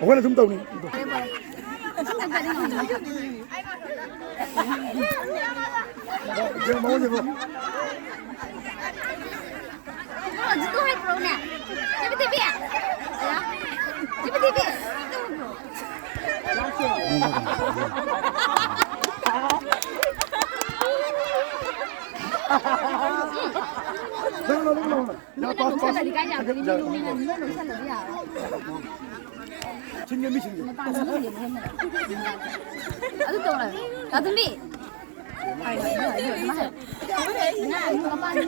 Awan sum tau ni. Jangan mau ni kau. Itu hai pro ni. Cepat TV ya. Cepat TV. Ya pas pas. Cingnya misi. Aduh tahu lah. Aduh ni. No, mani.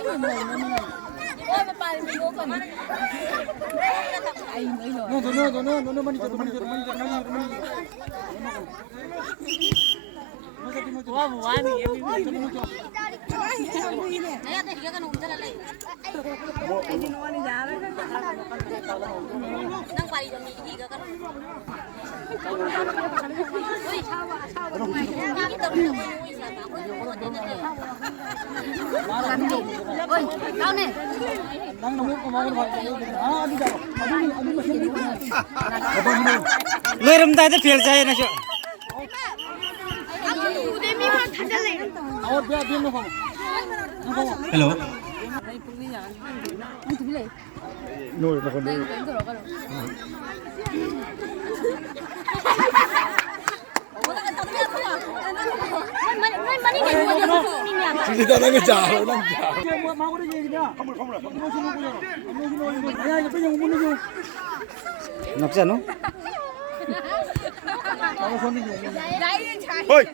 Wah, buat ni. Oi, kau ni. Lerum tadi feel saya nak. Hello. No, no. Sisi dah nak jauh, nak jauh. Nak sana? Hoi.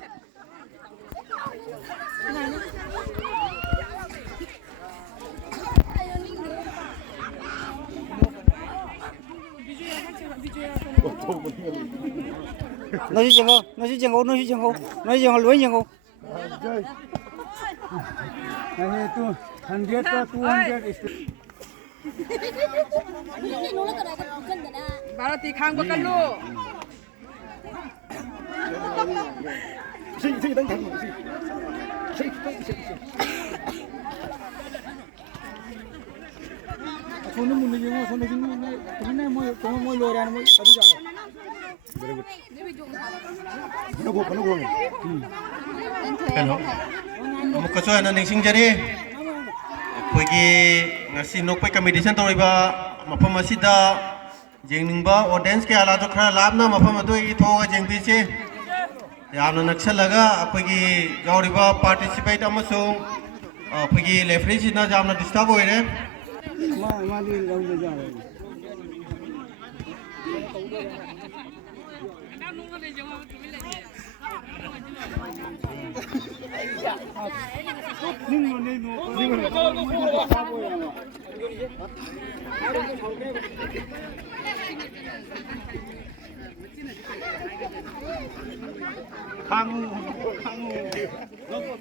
Nasi jengkol, nasi jengkol luar jengkol. Ini tu 100 ke 200 itu. Baru tikang bakal lu. Sini dah tang. Sini. Sono munne jengo, sono jengo. Tune mo loran mo adi jao. Very good. Panu go. Hello. Mukaswa na ning singjari. Koigi ngasi nokpai competition toriba mafam asida jengningba audience ke ala to khara labna mafam adoi thoga jengbiche yamna naksalaga akoigi gauriba participate amasung akoigi referee sina jamna disturb hoire Ma di lau ja.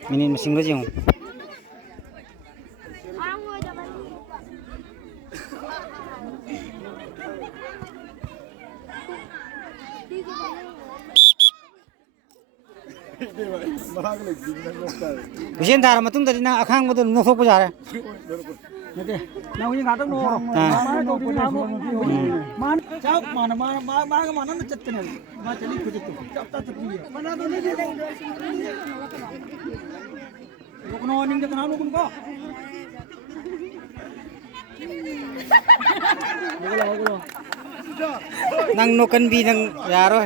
Minin mesin tu jeng. Mesin thar matung tadi na akhang betul nufuk pujar. Nanti, nak ini ngatak no. Mana kau di mana? Mana? Cak mana nak cat kenal? Mana cili kucing tu? Cak tak terpilih. Mana tu ni? Kau kena ning dia kenal pun kau. Boleh. Nang noken bi nang yaro.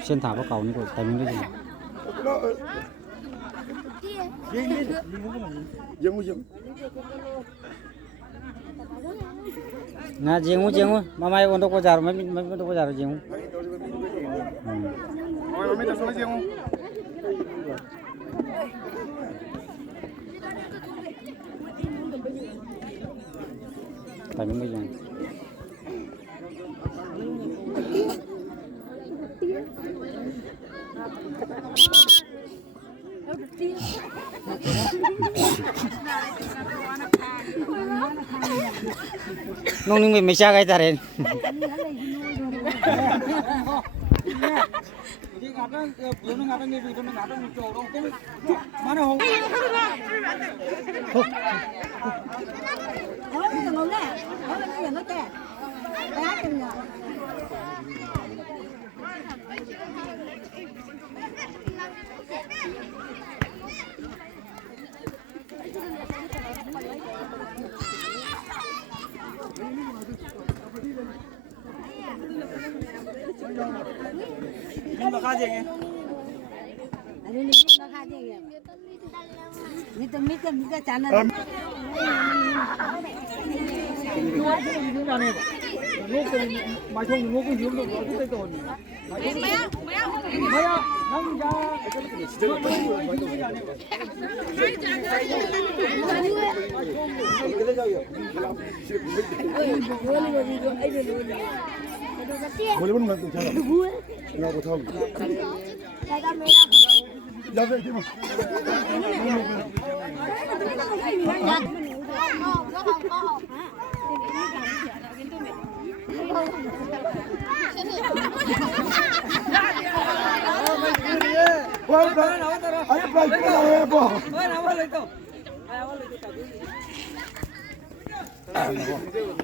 Mesin thar kau ni kau timing tu jeng. Jeng. Nah jengu, mama yang untuk kocar, mami untuk kocar jengu. Mami dah sama jeng. Timing tu jeng. Nung ning may siya kay tarin. Mana ho? 볼리본 만 괜찮아. 나 못하고. 야, 왜 이거? 아니, 빨리 나와야 봐.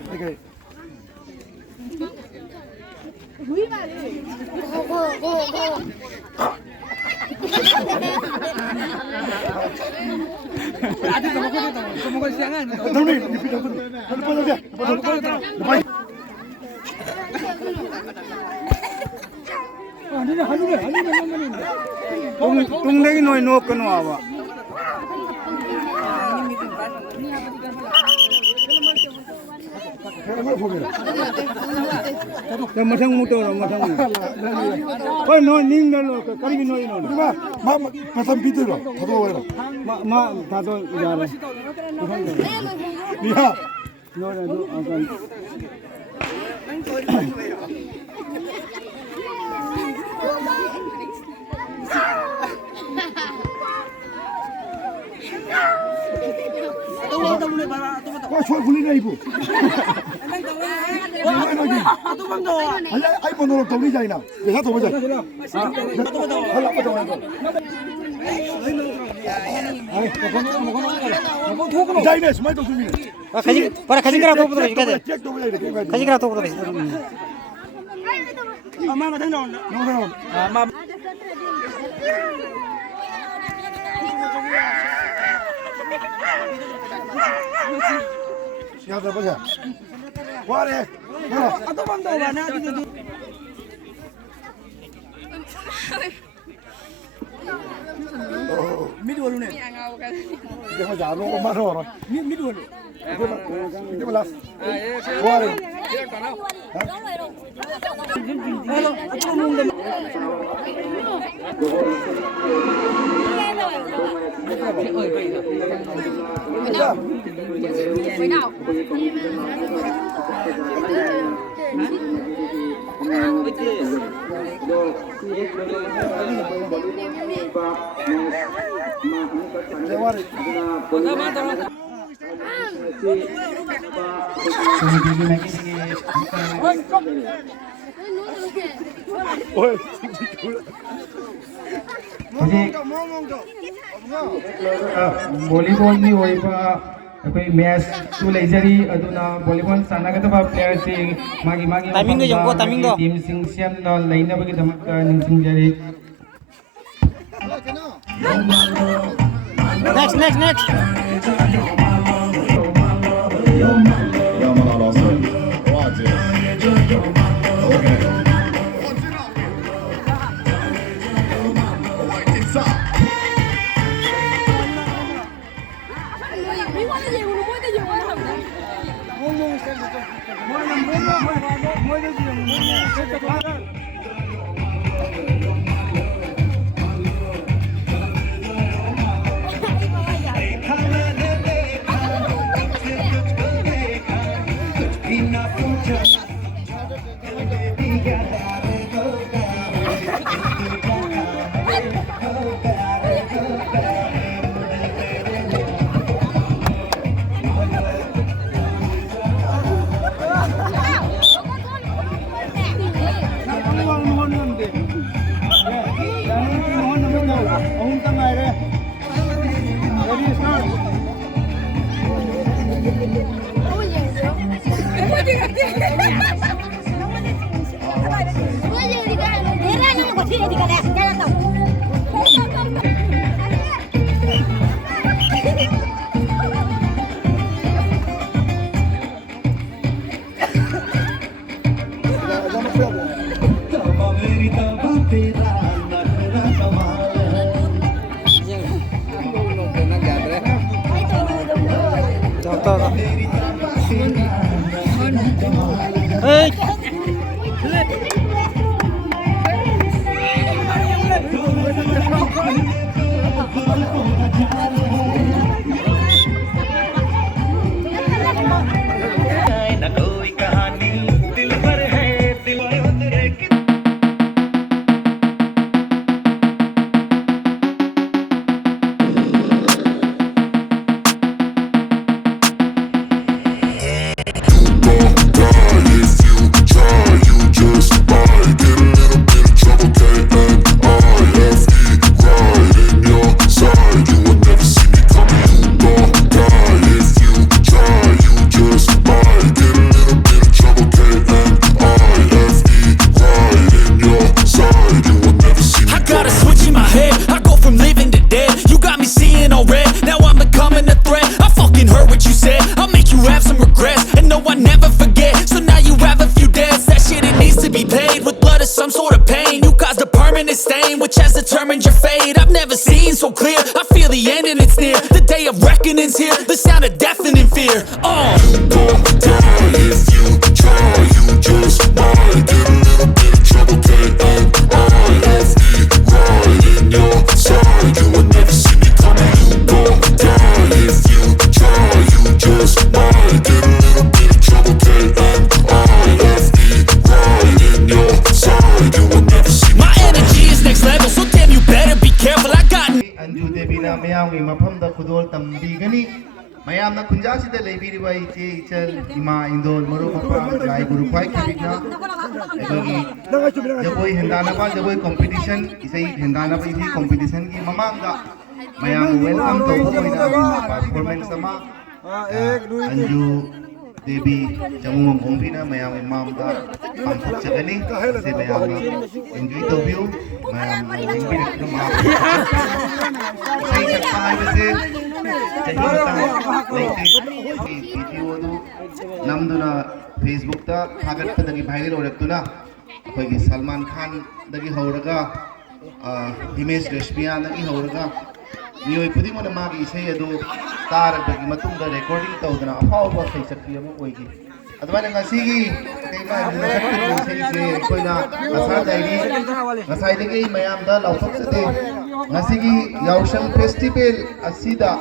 이게 tung đấy nồi nộp cái nọ vậy cái mà thằng motor mà thằng ôi nồi nín đó rồi cái gì nồi nồi mà 파산 비트로 더더 와라. mà ta tôi giờ này 야, nồi này tôi 와, 좋아 굴리네 이거. 아니, 아이폰으로 돌리자이나. 내가 더 보자. 자이네 스마일 도 주미네. 가지 그라 또 보도록 해야 돼 잭 도보자 이렇게 해가지고. 가지 그라 또 보도록 해야 돼 야, 더 보자. 와래. 미드월루네. 이제 하자. 안 오고 말어. 미드월루. 이제 말라. 와래. Với nào? 이제 와래. ôi volleyball ni oiba akoi match tu lejari aduna volleyball sanagataba player sing magi Timing do jongko, timing do. team sing siam na laina bagi damak ningsingjari next Which has determined your fate. I've never seen so clear. I feel the end and it's near. The day of reckoning's here. The sound of deafening fear. You gon' die if you try. You just might get a little bit of trouble. K-N-I-F-E right in your side. You will never see me coming. You gon' die if you try. You just might get a little bit of trouble. K-N-I-F-E right in your side. You will never see me. My energy is next level, so damn you better be careful. I got Anju Devina Mayami Mapamda Kudol Tambigani Mayam na Kunjasi the Labiri by Chel Ima Indol Muru Papa Lai Guru Pai Kibina Jaboi Hendanapa Jaboi competition is a Hendanapa is competition ki Mamanga Mayam welcome to performance Sama Anju Devi Jamu Mumbina Mayam Imam da Pampak Chagani se Mayam enjoy the view Mayam Namduna Facebook ta hagat padagi viral oratuna akogi Salman Khan dagi hauraga Himesh Reshmiya dagi hauraga miyoi pudimona magi isai adu tarabagi matungda recording tawdana afawba saisakri ama oigi adumana ngasigi keima sakku saise koina asa dairi ngasai dagi mayam da lauthok sate ngasigi Yaushan festival asida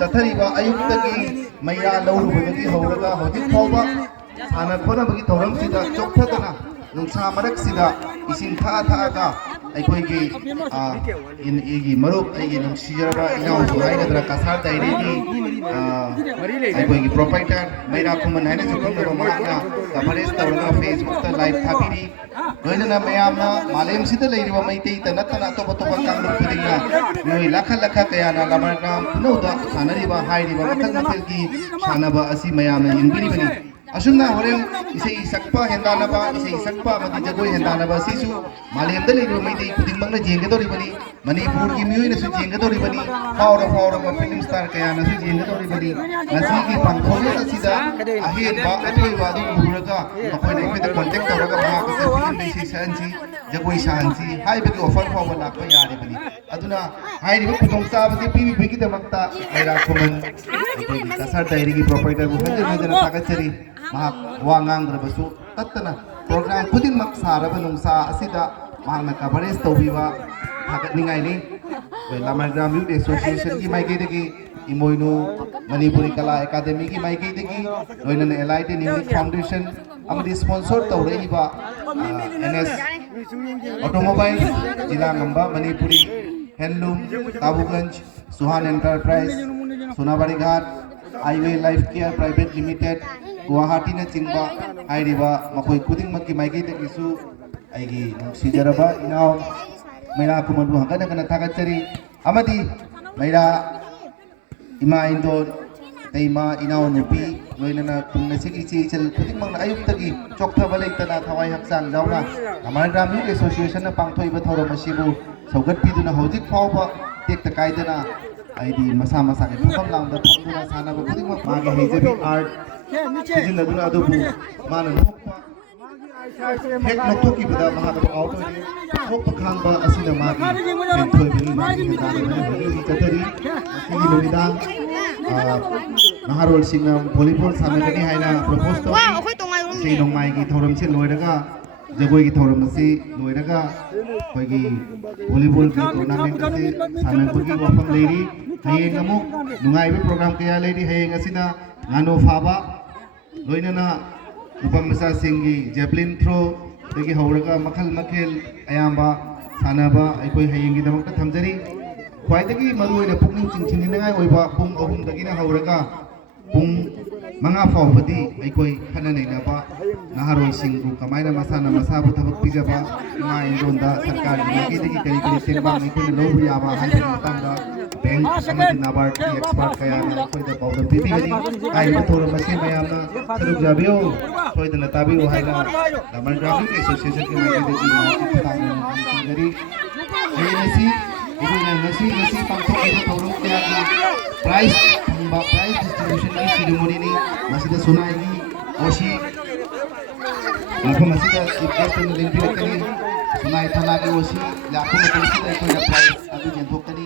chathariba ayuktagi maya laurubadagi hauraga hojik fawba sana khona bagi thoram sida chokthadana nungsa marak sida isin tha ga aikoigi in igi marup aigi nungsijara inau surai gadra kasar dairi gi aikoigi proprietor maira kuman haina sukunda mamana kamares tawra Facebook ta live thabiri loinana mayamna malem sida leiriba maitei ta natana to to kanglu pudinga noi lakha lakha kayana lamarna punoda sanariba hairiba mathal mathal gi sanaba asi mayamna yingiri bani asumna horen isei sakpa hendanaba isei sakpa mati jagoi hendanaba sisu malemda leiru maitei pudingmangna jenggadori bani manipur gi miyoi nasu jenggadori bani faura film star kayana su jenggadori bani ngasi gi pangkhole asida ahen ba athoi wa du buraga akoi nei pe contact tawraga ma ka film nei sei sanji jagoi sanji hai be offer fawa lakpa yare bani aduna hai ri khudong sa bati pibi bigi damakta maira kuman kasar dairi gi proprietor bu hajana takachari mahak wangang drabasu tattana program khudin mak saraba nungsa asida mahna coverage tawbiwa hakat ningai ni Lamargram Youth Association ki maike degi imoinu Manipuri Kala Academy ki maike degi loinan Elite Unique Foundation amadi sponsor tawreiba NS Automobile Jila Ngamba Manipuri Handloom Kabuganj Suhan Enterprise Sonabari Ghat Highway Life Care Private Limited Guwahati na chingba hairiba makoi kuding makki maigi tegisu aigi sijaraba inao maira kumandu hangana kana thagachari amadi maira ima indor teima inao nupi loinana kumna sigi chel kuding mangna ayuk tagi chokta balai tana thawai haksang jauna Lamargram Youth Association na pangthoi ba thorom asibu saugat piduna hojik phawba tekta kaidana aidi masa masa ke pham langda phamduna sana ba kuding ma magi hejabi art Sijin laduna adu mana nokpa hek nokki bada mahada out hoye nokpa khangba asina magi enthoi bini magi tatari sigi lomidang naharolsingna volleyball sanagani haina propose to ว่าเอาค่อยตรงไงตรง sei นี้ nongmai gi thoram se loiraga jagoi gi thoram se loiraga koi gi volleyball gi tournament se sanagoi gi wafam leiri hayeng amuk nungai be program kaya leiri hayeng asina ngano phaba loinana nupam masa singi javelin throw degi hauraga makhal makhel ayamba sanaba aikoi hayeng gi damak thamjari khwaidagi maruina pukning chingchiningai oiba pung ahum dagina hauraga pung manga faubadi aikoi khana nainaba naharoi singbu kamaina masana masabu thabak pijaba ma indonda sarkar gi degi kari kari tengba aikoi lobu yaba haibani matangda bank amadi nabar ki expert kaya na aikoi da pawda pibigani ai mathora mase mayamna saruk jabiyo soidana tabiyo haina damar graphic association ki mai degi ma ki tangna gari nasi ibu nasi pangtok itu tolong dia prize distribution ni ceremony ni masih ada sunai ni osi apa masih ada guest yang lebih dekat ni sunai tanah ni osi lakukan masih ada prize aku jentuk tadi